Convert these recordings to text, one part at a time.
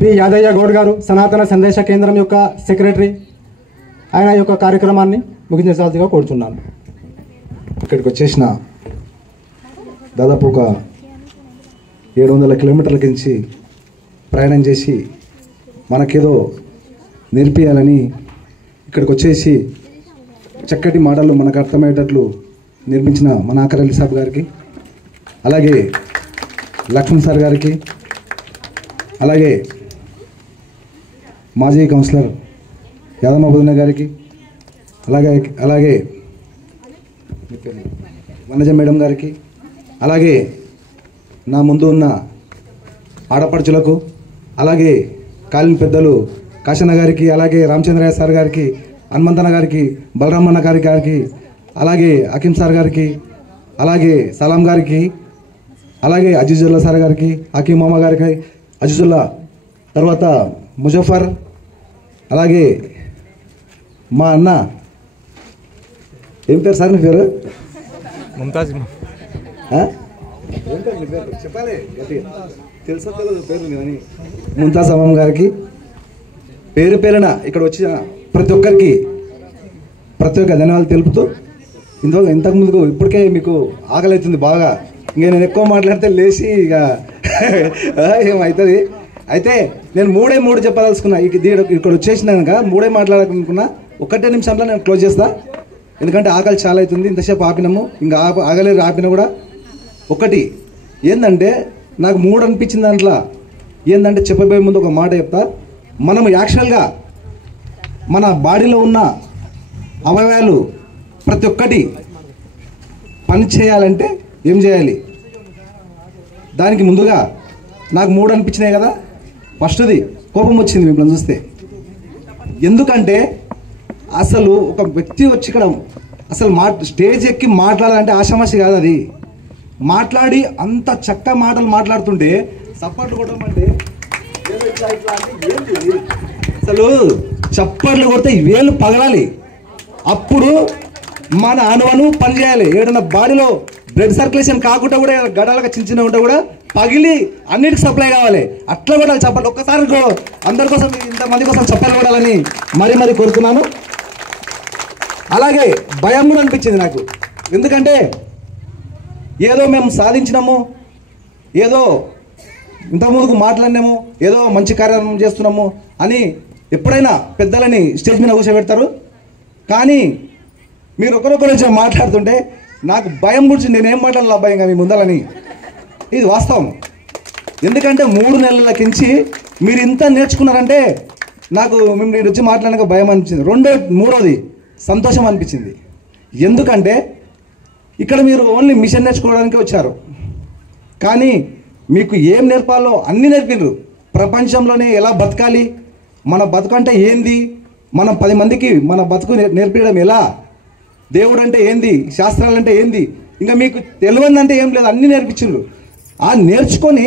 P Yadaiah Goud గారు సనాతన సందేశ కేంద్రం యొక్క సెక్రటరీ, ఆయన యొక్క కార్యక్రమాన్ని ముగించాల్సిగా కోరుతున్నాను. ఇక్కడికి వచ్చేసిన దాదాపు ఒక 700 కిలోమీటర్ల నుంచి ప్రయాణం చేసి మనకేదో నేర్పియాలని ఇక్కడికి వచ్చేసి చక్కటి మాటలు మనకు అర్థమయ్యేటట్లు నిర్మించిన మన ఆకరల్లి సాబ్ గారికి, అలాగే లక్ష్మణ్ సార్ గారికి, అలాగే మాజీ కౌన్సిలర్ యాదమ్మబోధన గారికి, అలాగే వనజ మేడం గారికి, అలాగే నా ముందు ఉన్న ఆడపడుచులకు, అలాగే కాలిన పెద్దలు కాశన్న గారికి, అలాగే రామచంద్రయ్య సార్ గారికి, హనుమంతన్న గారికి, బలరామన్న గారికి, అలాగే హకీం సార్ గారికి, అలాగే సలాం గారికి, అలాగే అజీజుల్లా సార్ గారికి, హకీం మామ గారికి, అజీజుల్లా, తర్వాత ముజఫర్, అలాగే మా అన్న ఏం పేరు సార్ మీ పేరు? ముంతాజ్. చెప్పాలి, తెలుసా తెలియదు పేరు? ముంతాజ్ అమ్మమ్మ గారికి, పేరు పేరున ఇక్కడ వచ్చిన ప్రతి ఒక్కరికి ధన్యవాదాలు తెలుపుతూ, ఇంతకుముందుకు ఇప్పటికే మీకు ఆకలి అవుతుంది బాగా, ఇంకా నేను ఎక్కువ మాట్లాడితే లేచి ఇక ఏమవుతుంది. అయితే నేను మూడే చెప్పదలుచుకున్నా. ఇక్కడ వచ్చేసినాక మూడే మాట్లాడాలనుకున్నా. 1 నిమిషంలో నేను క్లోజ్ చేస్తా, ఎందుకంటే ఆకలి చాలా అవుతుంది. ఇంతసేపు ఆపినాము, ఇంకా ఆగలేదు. ఆపినా కూడా ఒకటి ఏంటంటే నాకు 3 అనిపించింది. దాంట్లో ఏంటంటే చెప్పబోయే ముందు ఒక మాట చెప్తా. మనం యాక్చువల్గా మన బాడీలో ఉన్న అవయవాలు ప్రతి ఒక్కటి పని చేయాలంటే ఏం చేయాలి? దానికి ముందుగా నాకు 3 అనిపించినాయి కదా. ఫస్ట్ది కోపం వచ్చింది మిమ్మల్ని చూస్తే. ఎందుకంటే అసలు ఒక వ్యక్తి వచ్చి ఇక్కడ అసలు స్టేజ్ ఎక్కి మాట్లాడాలంటే ఆషామాషి కాదు. అది మాట్లాడి అంత చక్క మాటలు మాట్లాడుతుంటే చప్పట్లు కొట్టడం అంటే అసలు చప్పట్లు కొడితే వేలు పగలాలి. అప్పుడు మన అణువను పనిచేయాలి. ఏదైనా బాడీలో బ్లడ్ సర్క్యులేషన్ కాకుండా కూడా గడాలుగా చిన్న ఉంటే కూడా పగిలి అన్నిటికి సప్లై కావాలి. అట్లా కూడా చప్పట్లు ఒక్కసారి అందరి కోసం, ఇంతమంది కోసం చప్పట్లు కొడాలని మరీ కోరుతున్నాను. అలాగే భయం కూడా అనిపించింది నాకు. ఎందుకంటే ఏదో మేము సాధించినాము, ఏదో ఇంతకుముందుకు మాట్లాడినాము, ఏదో మంచి కార్యక్రమం చేస్తున్నాము అని ఎప్పుడైనా పెద్దలని స్టేజ్ మీద కూర్చోబెడతారు. కానీ మీరు ఒకరొకరు మాట్లాడుతుంటే నాకు భయం గురించి నేనేం మాట్లాడాలి భయంగా మీ ముందలని. ఇది వాస్తవం. ఎందుకంటే 3 నెలల కించి మీరు ఇంత నేర్చుకున్నారంటే నాకు మీరు వచ్చి మాట్లాడక భయం అనిపించింది. మూడోది సంతోషం అనిపించింది. ఎందుకంటే ఇక్కడ మీరు ఓన్లీ మిషన్ నేర్చుకోవడానికి వచ్చారు, కానీ మీకు ఏం నేర్పాలో అన్నీ నేర్పినారు. ప్రపంచంలోనే ఎలా బతకాలి, మన బతుకు అంటే ఏంది, మనం 10 మందికి మన బతుకు నేర్పించడం ఎలా, దేవుడు అంటే ఏంది, శాస్త్రాలు అంటే ఏంది, ఇంకా మీకు తెలియదంటే ఏం లేదు, అన్నీ నేర్పించారు. ఆ నేర్చుకొని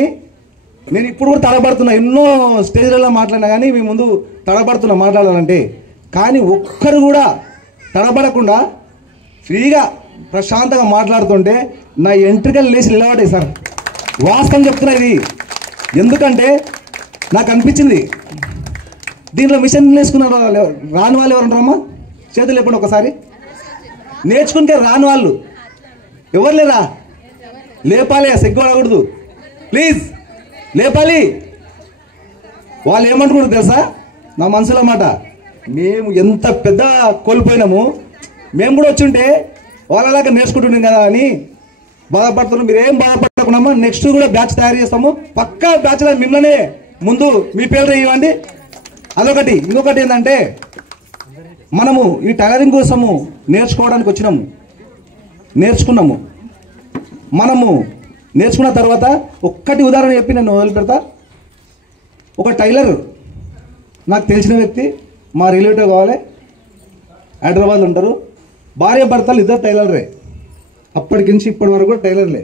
నేను ఇప్పుడు కూడా తడబడుతున్నా. ఎన్నో స్టేజ్లలో మాట్లాడినా కానీ మీ ముందు తడబడుతున్నా మాట్లాడాలంటే. కానీ ఒక్కరు కూడా తడబడకుండా ఫ్రీగా ప్రశాంతంగా మాట్లాడుతుంటే నా ఎంట్రికలు లేచి నిలబడ్డాయి సార్. వాస్తవం చెప్తున్నా ఇది. ఎందుకంటే నాకు అనిపించింది దీంట్లో మిషన్ నేర్చుకున్న రాని వాళ్ళు ఎవరు ఉంటారమ్మా? చేతులు లేపండి ఒకసారి. నేర్చుకుంటే రాని వాళ్ళు ఎవరు లేరా? లేపాలి, సిగ్గుపడకూడదు ప్లీజ్, లేపాలి. వాళ్ళు ఏమంటున్నారు తెలుసా? నా మనసులో మాట, మేము ఎంత పెద్ద కోల్పోయినాము, మేము కూడా వచ్చుంటే వాళ్ళలాగా నేర్చుకుంటున్నాం కదా అని బాధపడుతున్నాం. మీరు ఏం బాధపడకున్నామా, నెక్స్ట్ కూడా బ్యాచ్ తయారు చేస్తాము. పక్కా బ్యాచ్లో మిమ్మల్ని ముందు మీ పేరు ఇవ్వండి. అదొకటి. ఇంకొకటి ఏంటంటే మనము ఈ టైలరింగ్ కోసము నేర్చుకోవడానికి వచ్చినాము, నేర్చుకున్నాము. మనము నేర్చుకున్న తర్వాత ఒక్కటి ఉదాహరణ చెప్పి నేను మొదలు పెడతా. ఒక టైలర్ నాకు తెలిసిన వ్యక్తి, మా రిలేటివ్ కావాలి, హైదరాబాద్లో ఉంటారు. భార్య భర్తలు ఇద్దరు టైలరే, అప్పటికి నుంచి ఇప్పటి వరకు కూడా టైలర్లే.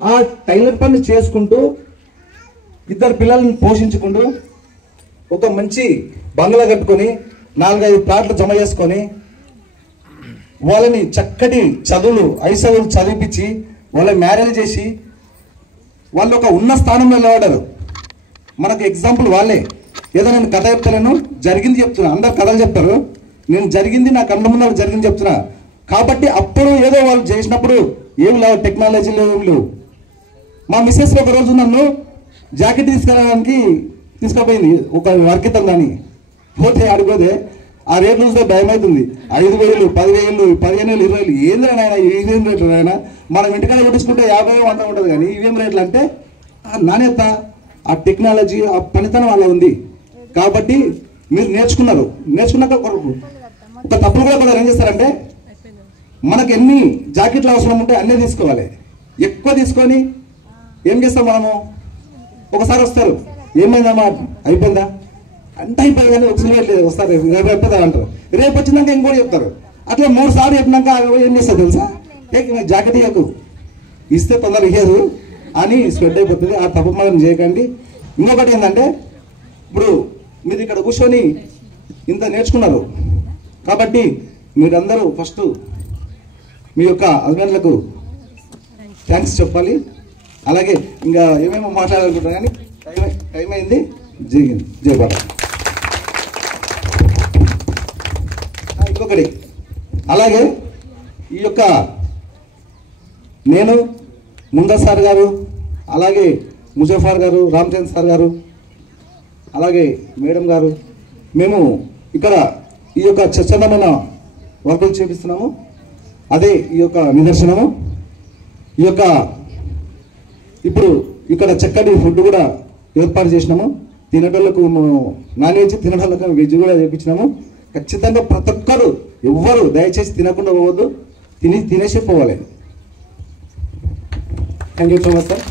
ఆ టైలర్ పని చేసుకుంటూ 2 పిల్లల్ని పోషించుకుంటూ ఒక మంచి బంగ్లా కట్టుకొని 4-5 ప్లాట్లు జమ చేసుకొని వాళ్ళని చక్కటి చదువులు 5 చదువులు చదివించి వాళ్ళ మ్యారేజ్ చేసి వాళ్ళు ఒక ఉన్న స్థానంలో నిలబడ్డారు. మనకు ఎగ్జాంపుల్ వాళ్ళే. ఏదో నేను కథ చెప్తాను, జరిగింది చెప్తున్నా. అందరు కథలు చెప్తారు, నేను జరిగింది నా కళ్ళ ముందు జరిగింది చెప్తున్నా. కాబట్టి అప్పుడు ఏదో వాళ్ళు చేసినప్పుడు ఏమి లేవు, టెక్నాలజీలు ఏమి లేవు. మా మిస్సెస్ ఒక రోజు నన్ను జాకెట్ తీసుకురావడానికి తీసుకుపోయింది, ఒక వర్క్ ఇద్దాం దాన్ని. పోతే ఆడిపోతే ఆ రేట్లు చూస్తే భయం అవుతుంది. 5,000, 10,000, 15,000, 20,000 ఏంద్రా నాయన, ఇవేం రేట్లు నాయన? మనం ఇంటికాడ కొట్టించుకుంటే 50 వంట ఉంటుంది, కానీ ఇవేం రేట్లు అంటే ఆ నాణ్యత, ఆ టెక్నాలజీ, ఆ పనితనం అలా ఉంది. కాబట్టి మీరు నేర్చుకున్నాక ఒక తప్పులు కూడా కొందరు ఏం చేస్తారంటే, మనకు ఎన్ని జాకెట్లు అవసరం ఉంటే అన్నీ తీసుకోవాలి. ఎక్కువ తీసుకొని ఏం చేస్తాం మనము, ఒకసారి వస్తారు, ఏమైందమ్మా అయిపోయిందా అంటే అయిపోయింది, కానీ ఒకసారి వస్తారు రేపు అయిపోతా అంటారు. రేపు వచ్చినాక ఇంకోటి చెప్తారు. అట్లా 3 సార్లు చెప్పినాక ఏం చేస్తారు తెలుసా, జాకెట్ ఇవ్వకు, ఇస్తే తొందరగా ఇయ్యదు అని స్ప్రెడ్ అయిపోతుంది. ఆ తప్పు మనం చేయకండి. ఇంకొకటి ఏంటంటే, ఇప్పుడు మీరు ఇక్కడ కూర్చొని ఇంత నేర్చుకున్నారు కాబట్టి మీరందరూ ఫస్ట్ మీ యొక్క హస్బెండ్లకు థ్యాంక్స్ చెప్పాలి. అలాగే ఇంకా ఏమేమో మాట్లాడాలనుకుంటున్నా, కానీ టైం అయింది. జయపాట. ఇంకొకటి, అలాగే ఈ యొక్క నేను ముందర్ సార్ గారు, అలాగే ముజఫర్ గారు, రామచంద్ర సార్ గారు, అలాగే మేడం గారు, మేము ఇక్కడ ఈ యొక్క స్వచ్ఛందమైన వర్కులు చేపిస్తున్నాము. అదే ఈ యొక్క నిదర్శనము. ఈ యొక్క ఇప్పుడు ఇక్కడ చక్కటి ఫుడ్ కూడా ఏర్పాటు చేసినాము. తినేటోళ్ళకు నాన్ వెజ్, తినేటోళ్ళకు వెజ్ కూడా చేపించినాము. ఖచ్చితంగా ప్రతి ఒక్కరు ఎవ్వరు దయచేసి తినకుండా పోవద్దు, తినేసి పోవాలి. Thank you so much sir.